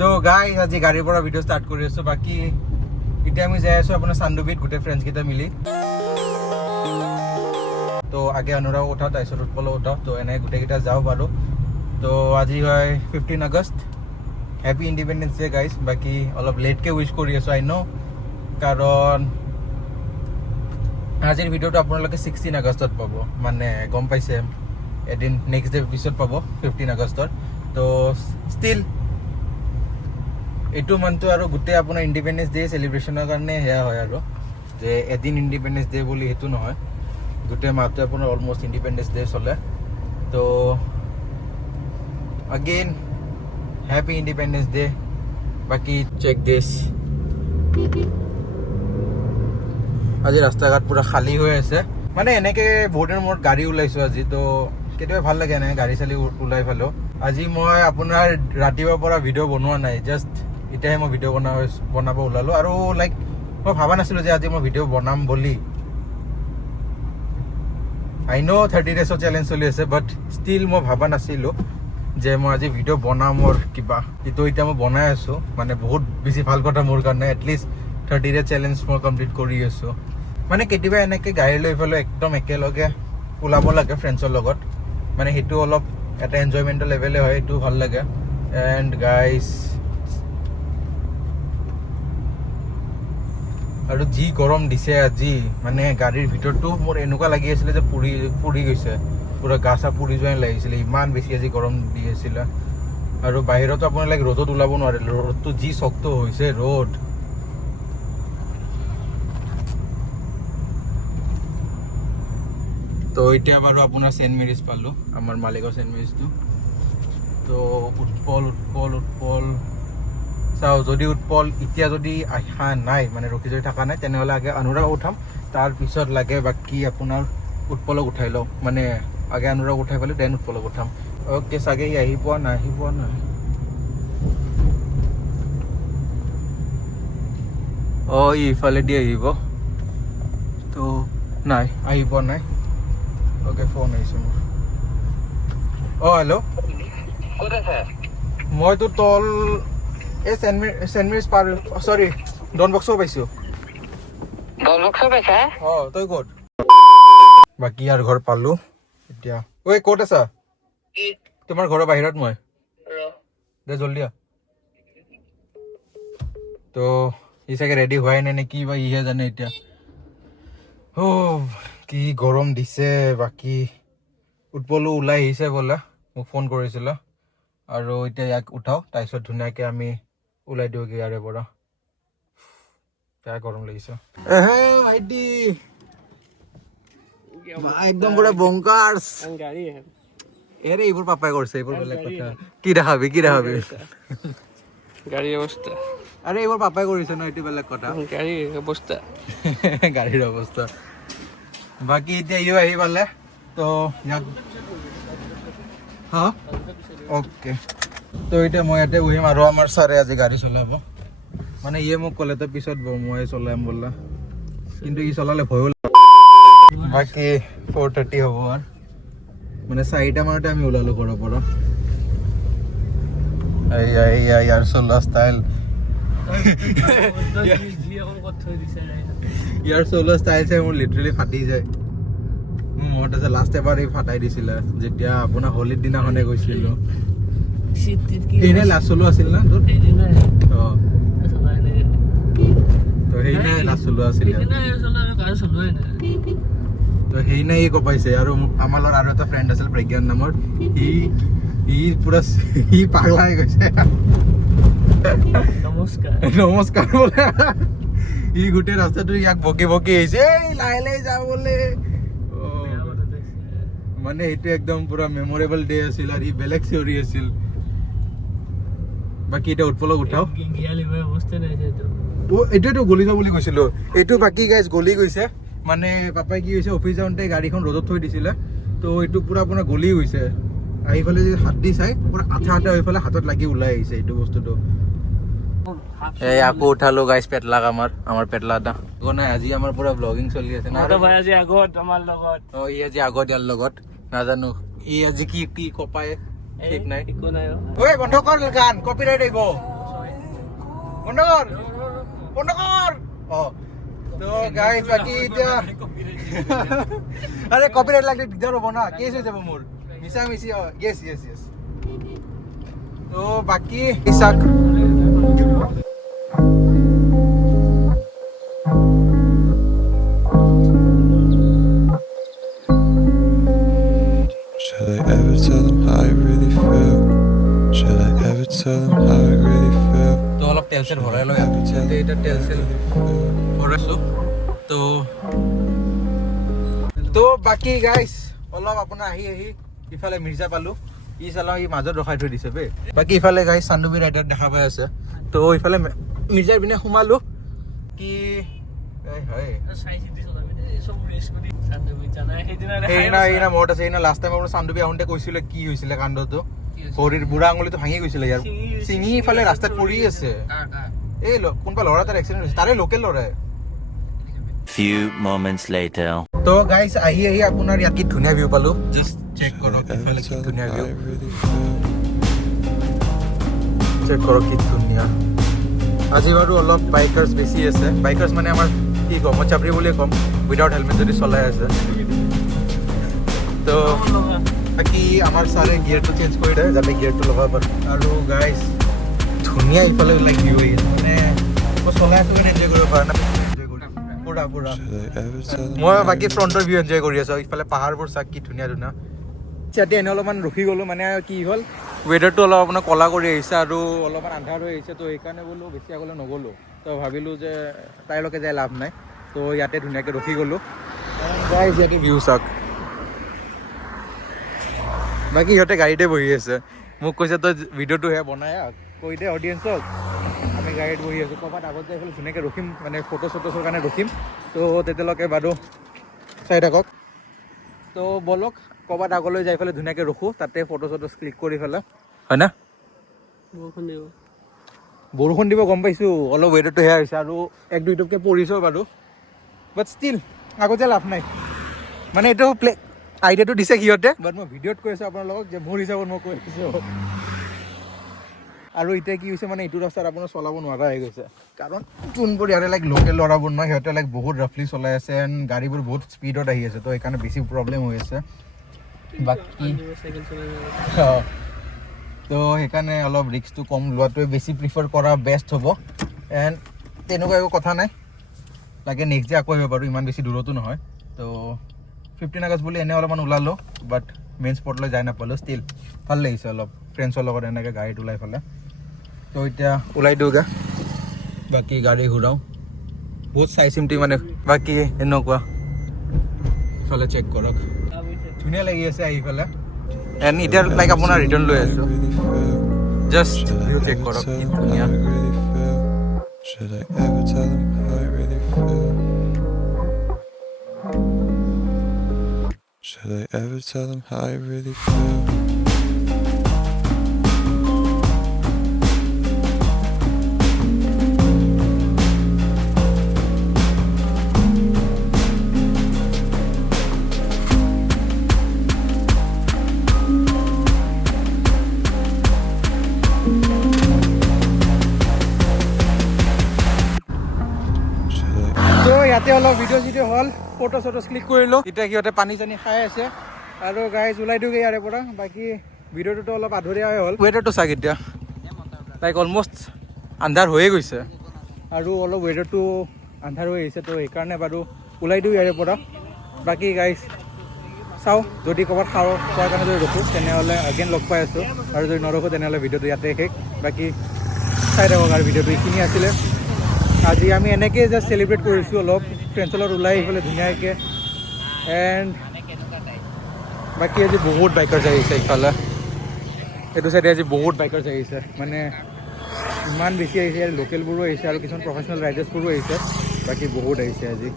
তো গাইজ আজি গাড়ীৰ পৰা ভিডিঅ' ষ্টাৰ্ট কৰি আছো বাকি এতিয়া আমি যাই আছো আপোনাৰ চান্দুবিত গোটেই ফ্ৰেণ্ডছ কেইটা মিলি তো আগে অনুৰাগ উঠাও তাৰপিছত উৎপলো উঠাও তো এনে গোটেইকেইটা যাওঁ বাৰু তো আজি হয় 15 August happy independence day guys বাকি অলপ লেটকৈ উইচ কৰি আছো আই ন' কাৰণ আজিৰ ভিডিঅ'টো আপোনালোকে 16 আগষ্টত পাব মানে গম পাইছে এদিন নেক্সট ডে পিছত পাব 15 আগষ্টৰ তো ষ্টিল এইটো মানটো আৰু গোটেই আপোনাৰ ইণ্ডিপেণ্ডেন্স ডে চেলিব্ৰেশ্যনৰ কাৰণে হেয়া হয় আৰু যে এদিন ইণ্ডিপেণ্ডেন্স ডে বুলি সেইটো নহয় গোটেই মাহটো আপোনাৰ অলমোষ্ট ইণ্ডিপেণ্ডেন্স ডে চলে তো again happy independence day বাকি চেক দিস আজি ৰাস্তা ঘাট পুৰা খালী হৈ আছে মানে এনেকে বহুতৰ মূৰত গাড়ী ওলাইছো আজি তো কেতিয়াবা ভাল লাগে নাই গাড়ী চালি ওলাই ফালো আজি মই আপোনাৰ ৰাতিপুৱাৰ পৰা ভিডিঅ' বনোৱা নাই জাষ্ট এতিয়াহে মই ভিডিঅ' বনাব ওলালো আৰু লাইক মই ভাবা নাছিলো যে আজি মই ভিডিঅ' বনাম বুলি আই নো 30 ডেজৰ চেলেঞ্জ চলি আছে বাট ষ্টিল মই ভাবা নাছিলো যে মই আজি ভিডিঅ' বনাম মোৰ কিবা কিন্তু এতিয়া মই বনাই আছো মানে বহুত বেছি ভাল কথা মোৰ কাৰণে এটলিষ্ট 30 ডে চেলেঞ্জ মই কমপ্লিট কৰি আছো মানে কেতিয়াবা এনেকৈ গাড়ী লৈ পেলাই একদম একেলগে ওলাব লাগে ফ্ৰেণ্ডছৰ লগত মানে সেইটো অলপ এটা এনজয়মেণ্টৰ লেভেলে হয় এইটো ভাল লাগে এণ্ড গাইজ আৰু যি গৰম দিছে আজি মানে গাড়ীৰ ভিতৰতো মোৰ এনেকুৱা লাগি আছিলে যে পুৰি গৈছে পুৰা গা চা পুৰি যোৱা লাগিছিলে ইমান বেছি আজি গৰম দি আছিলে আৰু বাহিৰতো আপোনাৰ লাইক ৰ'দত ওলাব নোৱাৰে ৰ'দটো যি শক্ত হৈছে ৰ'দ তো এতিয়া বাৰু আপোনাৰ সেন্ট মেৰিজ পালো আমাৰ মালিকৰ সেন্ট মেৰিজটো তো উৎপল চাও যদি উৎপল এতিয়া যদি আহা নাই মানে ৰখি যদি থকা নাই তেনেহ'লে আগে অনুৰাগ উঠাম তাৰপিছত লাগে বাকী আপোনাৰ উৎপলক উঠাই লওঁ মানে আগে অনুৰাগ উঠাই পেলাই দেন উৎপলক উঠাম অ'কে চাগে আহি পোৱা নাই অঁ ইফালেদি আহিব তো নাই আহি পোৱা নাই অ'কে ফোন আহিছে মোৰ অঁ হেল্ল' ক'ত আছে? মইতো তল এই সেন্ট মেৰিজ পাৰ চৰি ডন বক্সো পাইছোঁ গলবক্স পাইছা? অঁ তই ক'ত বাকী আৰু ঘৰ পালোঁ এতিয়া ঐ ক'ত আছা তোমাৰ ঘৰৰ বাহিৰত মই দে জল্দি তো ই চাগে ৰেডি হোৱাই নাই নে কি বা ইহে জানে এতিয়া কি গৰম দিছে বাকী উৎপলো ওলাই আহিছে বোলে মোক ফোন কৰিছিলে আৰু এতিয়া ইয়াক উঠাও তাৰপিছত ধুনীয়াকৈ আমি ওলাই দিওঁগৈ ইয়াৰে পৰা বেয়া গৰম লাগিছে ভাইটি একদম পুৰা বংকাৰ্ছ এৰে এইবোৰ পাপাই কৰিছে এইবোৰ বেলেগ কথা কি দেখাবি গাড়ীৰ অৱস্থা আৰে এইবোৰ পাপাই কৰিছে ন এইটো বেলেগ কথা গাড়ীৰ অৱস্থা গাড়ীৰ অৱস্থা বাকী এতিয়া ইও আহি পালে তো ইয়াক হা অ'কে তো এতিয়া মই ইয়াতে বহিম আৰু আমাৰ ছাৰে আজি গাড়ী চলাব মানে ইয়ে মোক ক'লে তো পিছত মই চলাম বোলা কিন্তু ই চলালে ভয়ো বাকী 4:30 হ'ব আৰু মানে 4টা মানতে আমি ওলালো ঘৰৰ পৰা ইয়াৰ চলোৱা ষ্টাইল ইয়াৰ চলোৱা ষ্টাইল চাই মোৰ লিটাৰেলি ফাটি যায় মোৰ মনত আছে লাষ্ট এবাৰ এই ফাটাই দিছিলে যেতিয়া আপোনাৰ হোলীৰ দিনাখনে গৈছিলোঁ সেইদিনাই লাষ্ট চলোৱা আছিল না তোৰ অঁ তো সেইদিনাই লাষ্ট চলোৱা আছিলে তো সেইদিনাই কপাইছে আৰু আমাৰ লগত আৰু এটা ফ্ৰেণ্ড আছিল প্ৰজ্ঞান নামৰ সি পুৰা সি পাগলা হৈ গৈছে নমস্কাৰ বোলে ই গোটেই ৰাস্তাটো ইয়াক বকি আহিছে লাহে যা বোলে মানে সেইটো একদম পুৰা মেমৰেবল ডে আছিল আৰু ই বেলেগ চিঞৰি আছিল বাকী এতিয়া উৎপলক উঠাও এইটোৱেতো গলি যাওঁ বুলি কৈছিলো এইটো বাকী গাইজ গলি গৈছে মানে পাপাই কি হৈছে অফিচ যাওঁতে গাড়ীখন ৰ'দত থৈ দিছিলে তো এইটো পুৰা আপোনাৰ গলি গৈছে আহি পেলাই যদি হাত দি চাই পুৰা আঠা হৈ পেলাই হাতত লাগি ওলাই আহিছে এইটো বস্তুটো এই আকৌ উঠালো গাইজ পেটলাক আমাৰ পেটলা এটা নাই আজি আমাৰ পুৰা ব্লগিং চলি আছে না আজি আগত আমাৰ লগত ই আজি আগত ইয়াৰ লগত নাজানো ই আজি কি কপাই ঠিক নাই একো নাই ঐ বন্ধ কৰ গান কপিৰাইট আহিব বন্ধ কৰ তো গাইজ বাকী এতিয়া আরে কপিরাইট লাগলে দিগদার হবো না কেস হয়ে যাবো মোর মিশামিশি ইয়েস তো বাকি Ishaq Should I ever tell them how I really feel? Should I ever tell them how I really feel? তো অলপ তেল সেল ভৰাই লওঁ ইয়াতে এটা তেল সেল ভৰাইছোঁ তো বাকী গাইজ অলপ আপোনাৰ আহি ইফালে মিৰ্জা পালোঁ ই চালা ই মাজত ৰখাই থৈ দিছে বে বাকী ইফালে গাইজ চান্দুবি ৰাইডত দেখা পাই আছে তো ইফালে মিৰ্জাৰ পিনে সোমালোঁ কি হয় সেইদিনা মনত আছে সেইদিনা লাষ্ট টাইম আপোনাৰ চান্দুবি আহোঁতে কৈছিলে কি হৈছিলে কাণ্ডটো ভৰিৰ বুঢ়া আঙুলিটো ভাঙি গৈছিলে ইয়াৰ চিঙি ইফালে ৰাস্তাত পৰি আছে এই কোনোবা ল'ৰা এটাৰ এক্সিডেণ্ট হৈছে তাৰে লোকেল ল'ৰাই Few moments later. তো গাইজ আহি আপোনাৰ ইয়াত কি ধুনীয়া ভিউ পালোঁ জাষ্ট চেক কৰক Ever ইফালে কি tell them ধুনীয়া how view I really feel? Check কৰক কি ধুনীয়া আজি বাৰু অলপ বাইকাৰ্ছ বেছি আছে বাইকাৰ্ছ মানে আমাৰ কি ক'ম মই চাপৰি বুলিয়ে ক'ম উইদাউট হেলমেট যদি চলাই আছে তো বাকী আমাৰ ছাৰে গিয়াৰটো চেঞ্জ কৰি দিয়ে যাতে গিয়াৰটো লগাব পাৰোঁ আৰু গাইজ ধুনীয়া ইফালে লাইক ভিউ আহি আছে মানে মই চলাই আছোঁ মানে এনজয় কৰিব পৰা নাই পুৰা Should I ever tell them মই how I বাকী really ফ্ৰণ্টৰ ভিউ এনজয় কৰি আছোঁ ইফালে পাহাৰবোৰ চাক কি ধুনীয়া ইয়াতে এনে অলপমান ৰখি গ'লোঁ মানে কি হ'ল ৱেডাৰটো অলপ আপোনাৰ ক'লা কৰি আহিছে আৰু অলপমান আন্ধাৰ হৈ আহিছে তো সেইকাৰণে বোলো বেছি আগলৈ নগ'লোঁ তো ভাবিলোঁ যে তাইলৈকে যাই লাভ নাই তো ইয়াতে ধুনীয়াকৈ ৰখি গ'লোঁ গাইজ ইয়াতে ভিউ চাওক বাকী সিহঁতে গাড়ীতে বহি আছে মোক কৈছে তই ভিডিঅ'টো সেয়া বনাই কৈ দে অডিয়েঞ্চক আমি গাড়ীত বহি আছোঁ ক'ৰবাত আগত যাই পেলাই ধুনীয়াকৈ ৰখিম মানে ফটো চটোৰ কাৰণে ৰখিম তো তেতিয়ালৈকে বাৰু চাই থাকক তো বলক ক'ৰবাত আগলৈ যাই পেলাই ধুনীয়াকৈ ৰখোঁ তাতে ফটো চটো ক্লিক কৰি পেলাই হয় না বৰষুণ দিব গম পাইছোঁ অলপ ৱেডাৰটো সেয়া হৈছে আৰু এক দুই টপকৈ পৰিছেও বাৰু বাট ষ্টিল আগত যে লাভ নাই মানে এইটো আইডিয়াটো দিছে সিহঁতে বাট মই ভিডিঅ'ত কৈ আছোঁ আপোনালোকক যে মোৰ হিচাপত মই কৈ আছোঁ আৰু এতিয়া কি হৈছে মানে এইটো ৰাস্তাত আপোনাৰ চলাব নোৱাৰা হৈ গৈছে কাৰণ যোনবোৰ ইয়াৰে লাইক লোকেল ল'ৰাবোৰ নহয় সিহঁতে লাইক বহুত ৰাফলি চলাই আছে এণ্ড গাড়ীবোৰ বহুত স্পীডত আহি আছে তো সেইকাৰণে বেছি প্ৰব্লেম হৈ আছে বাকী তো সেইকাৰণে অলপ ৰিক্সটো কম লোৱাটোৱে বেছি প্ৰিফাৰ কৰা বেষ্ট হ'ব এণ্ড তেনেকুৱা একো কথা নাই লাগে নেক্সট ডে আকৌ আহিব পাৰোঁ ইমান বেছি দূৰতো নহয় তো 15 আগষ্ট বুলি এনে অলপমান ওলালোঁ বাট মেইন স্পটলৈ যাই নাপালোঁ ষ্টিল ভাল লাগিছে অলপ ফ্ৰেণ্ডছৰ লগত এনেকৈ গাড়ীত ওলাই ফালে তো এতিয়া ওলাই দিওঁগৈ বাকী গাড়ী ঘূৰাওঁ বহুত চাই চিমটি মানে বাকী এনেকুৱা ইফালে চেক কৰক ধুনীয়া লাগি আছে আহি পেলাই এণ্ড এতিয়া লাইক আপোনাৰ ৰিটাৰ্ণ লৈ আছোঁ really feel? Just Should I view check ever কৰক tell কি them ধুনীয়া how I really feel? Should I ever tell them how I really feel? Should I ever tell them how I really feel? তো ইয়াতে অলপ video' চিডিঅ' হ'ল photo চটো click কৰিলোঁ এতিয়া সিহঁতে পানী চানী খাই আছে আৰু গাইজ ওলাই দিওঁগৈ ইয়াৰে পৰা বাকী ভিডিঅ'টোতো অলপ আধৰুৱাই হ'ল ৱেডাৰটো চাওক এতিয়া লাইক অলমষ্ট আন্ধাৰ হৈয়ে গৈছে আৰু অলপ ৱেডাৰটো আন্ধাৰ হৈ আহিছে তো সেইকাৰণে বাৰু ওলাই দিওঁ ইয়াৰে পৰা বাকী গাইজ চাওঁ যদি ক'ৰবাত খোৱাৰ কাৰণে যদি ৰখোঁ তেনেহ'লে আগেন লগ পাই আছোঁ আৰু যদি নৰখোঁ তেনেহ'লে ভিডিঅ'টো ইয়াতে শেষ বাকী চাই থাকক আৰু ভিডিঅ'টো এইখিনি আছিলে আজি আমি এনেকৈ জাষ্ট চেলিব্ৰেট কৰিছোঁ অলপ ফ্ৰেণ্ডছৰ লগত ওলাই আহি পেলাই ধুনীয়াকৈ এণ্ড বাকী আজি বহুত বাইকাৰ্ছ আহিছে ইফালে এইটো চাইডে আজি বহুত বাইকাৰ্ছ আহিছে মানে ইমান বেছি আহিছে লোকেলবোৰো আহিছে আৰু কিছুমান প্ৰফেচনেল ৰাইডাৰ্ছবোৰো আহিছে বাকী বহুত আহিছে আজি